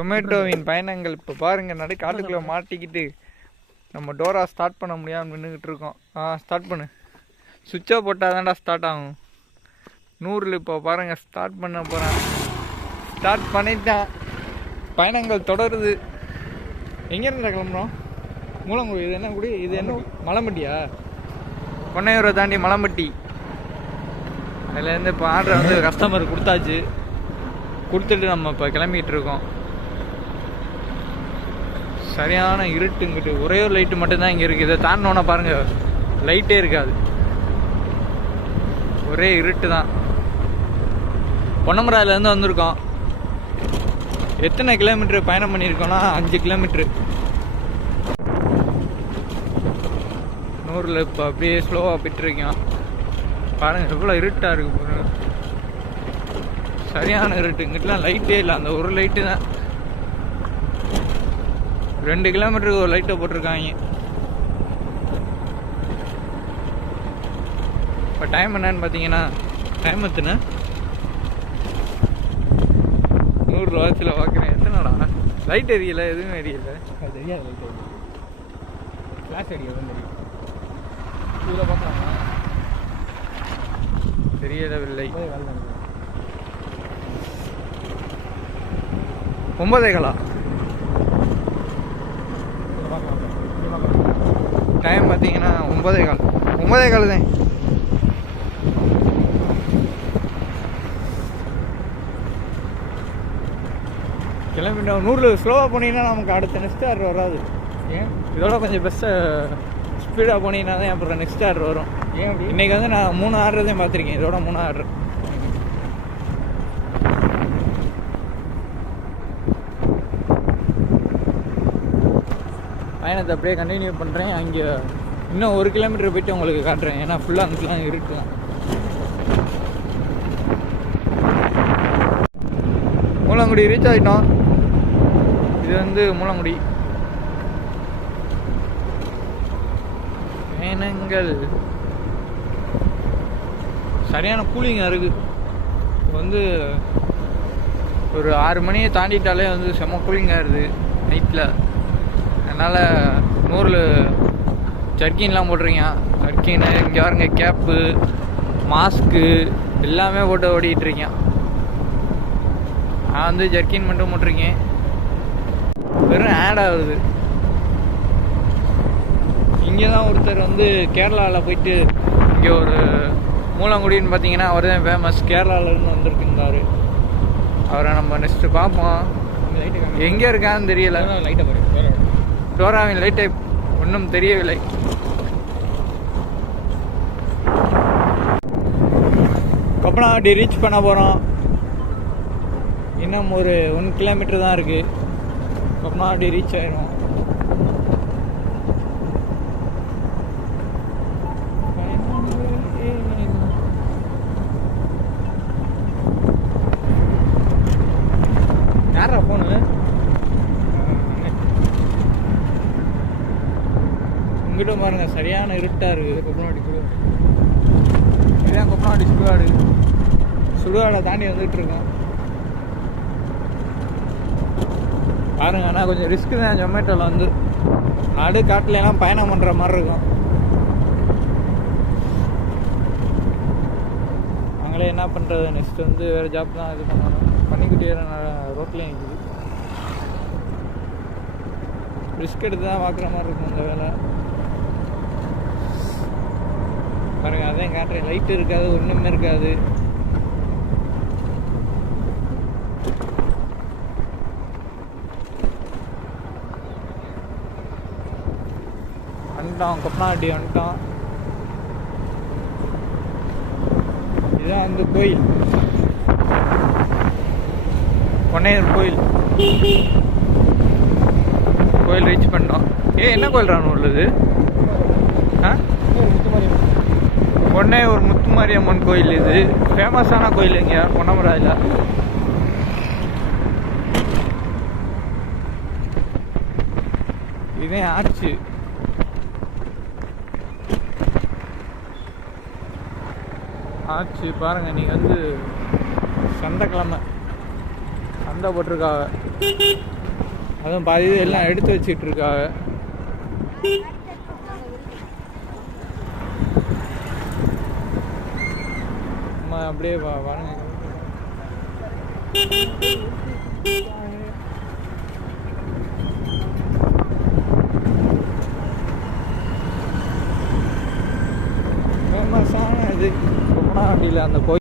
ஜொமேட்டோவின் பயணங்கள் இப்போ பாருங்கள், நடு காட்டுக்குள்ளே மாட்டிக்கிட்டு நம்ம டோரா ஸ்டார்ட் பண்ண முடியாமல் நின்றுக்கிட்டு இருக்கோம். ஸ்டார்ட் பண்ணு. சுவிட்சை போட்டால் தான்டா ஸ்டார்ட் ஆகும். 100 இப்போ பாருங்கள் ஸ்டார்ட் பண்ண போகிறேன். ஸ்டார்ட் பண்ணிட்டேன். பயணங்கள் தொடருது. எங்கேருந்து கிளம்புறோம்? மூலங்குடி. இது என்ன குடி? இது என்ன? மலம்பட்டியா? பொன்னையூரை தாண்டி மலம்பட்டி. அதுலேருந்து இப்போ ஆர்டரை வந்து கஸ்டமர் கொடுத்தாச்சு. கொடுத்துட்டு நம்ம இப்போ கிளம்பிகிட்டு இருக்கோம். சரியான இருட்டுங்கிட்டு. ஒரே ஒரு லைட்டு மட்டும்தான் இங்கே இருக்குது. இதை தாண்டினோன்னா பாருங்கள் லைட்டே இருக்காது. ஒரே இருட்டு தான். பொன்னமராயிலேருந்து வந்திருக்கோம். எத்தனை கிலோமீட்டர் பயணம் பண்ணியிருக்கோன்னா 5 கிலோமீட்ரு. 100 இப்போ அப்படியே ஸ்லோவாக போயிட்டுருக்கோம். பாருங்கள் எவ்வளோ இருட்டாக இருக்குது பாருங்க. சரியான இருட்டு. இங்கிட்டலாம் லைட்டே இல்லை. அந்த ஒரு லைட்டு தான். 2 கிலோமீட்டருக்கு ஒரு லைட்டை போட்டிருக்காங்க. இப்போ டைம் என்னன்னு பார்த்தீங்கன்னா, டைம் எத்தனை? 100 வாட்சில் பார்க்குறேன். எத்தனைடா லைட் எரியலை? எதுவும் எரியலை. அது தெரியாது. லைட் எரியும். கிளாஸ் எரியும். தெரியும். இதில் பார்க்கலாமா? தெரியவில்லை. 9:15. டைம் பார்த்தீங்கன்னா 9:15. 9:15 தான். கிலோமீட்டர் 100 ஸ்லோவாக போனீங்கன்னா நமக்கு அடுத்த நெக்ஸ்ட் ஆர்டர் வராது. ஏன்? இதோட கொஞ்சம் பெஸ்ட்டாக ஸ்பீடாக போனீங்கன்னா தான் அப்புறம் நெக்ஸ்ட் ஆர்டர் வரும். ஏன் அப்படி? இன்றைக்கி வந்து நான் 3 ஆர்டர் தான் பார்த்துருக்கேன். இதோட 3 ஆர்டர். பயணத்தை அப்படியே கண்டினியூ பண்ணுறேன். அங்கே இன்னும் 1 கிலோமீட்டர் போய்ட்டு உங்களுக்கு காட்டுறேன். ஏன்னா ஃபுல்லாக அங்கெல்லாம் இருக்கு தான். மூலங்குடி ரீச் ஆகிட்டோம். இது வந்து மூலங்குடி. பயணங்கள் சரியான கூலிங்காக இருக்குது. வந்து ஒரு 6 மணியை தாண்டிட்டாலே வந்து செம்ம கூலிங்காக இருக்குது நைட்டில். அதனால் 100 ஜர்க்கின்லாம் போட்டிருக்கீங்க. ஜர்க்கின்னு இங்கே பாருங்க, கேப்பு, மாஸ்க்கு எல்லாமே போட்டு ஓடிக்கிட்டுருக்கேன். நான் வந்து ஜர்க்கின் மட்டும் போட்டிருக்கேன். வெறும் ஆட் ஆகுது. இங்கே தான் ஒருத்தர் வந்து கேரளாவில் போயிட்டு இங்கே ஒரு மூலங்குடின்னு பார்த்தீங்கன்னா அவர் தான் ஃபேமஸ். கேரளாவிலேருந்து வந்திருக்குங்காரு. அவரை நம்ம நெக்ஸ்ட்டு பார்ப்போம். எங்கே இருக்கான்னு தெரியல. லைட்டை பாருங்க. டோராவின் லைட்டை ஒன்றும் தெரியவில்லை. கொப்பனாவட்டி ரீச் பண்ண போகிறோம். இன்னும் ஒரு 1 கிலோமீட்டர் தான் இருக்குது. கொப்பனாவட்டி ரீச் ஆயிரும். யாரா போனு? இங்கிட்ட பாருங்க சரியான இருட்டாக இருக்குது. கொப்பனாவட்டி சுடுகாடு. இதுதான் கொப்பனாவட்டி சுடுகாடு. சுடுகாடை தாண்டி வந்துட்டு இருக்கோம். பாருங்க. ஆனால் கொஞ்சம் ரிஸ்க்கு தான் ஜொமேட்டோவில் வந்து. நடு காட்டிலலாம் பயணம் பண்ணுற மாதிரி இருக்கும். நாங்களே என்ன பண்ணுறது, நெக்ஸ்ட் வந்து வேறு ஜாப் தான் இது பண்ணணும். பண்ணிக்கிட்டே ரோட்லேயும் இருக்குது. ரிஸ்க் எடுத்து தான் பார்க்குற மாதிரி இருக்கும் இந்த வேலை. பாருங்க, அதான் காட்டுறேன். லைட்டு இருக்காது, ஒன்றுமே இருக்காது. வந்துட்டோம். கொப்பனாவட்டி வந்துட்டோம். இதுதான் வந்து கோயில், பொன்னையூர் கோயில். கோயில் ரீச் பண்ணிட்டோம். என்ன கோயில் ராணுவம் உள்ளது? பொன்னையூர் முத்துமாரியம்மன் கோயில். இது ஃபேமஸான கோயில் இங்கே பொன்னமராயில். இதே ஆச்சு. பாருங்கள். நீங்கள் வந்து சந்தைக்கிழமை சந்தை போட்டிருக்காங்க. அதுவும் பாதி இது எல்லாம் எடுத்து வச்சிட்டு இருக்காங்க. அம்மா அப்படியே வாங்க. ஃபேமஸான இது ரொம்ப வண்டியில் அந்த கோயில்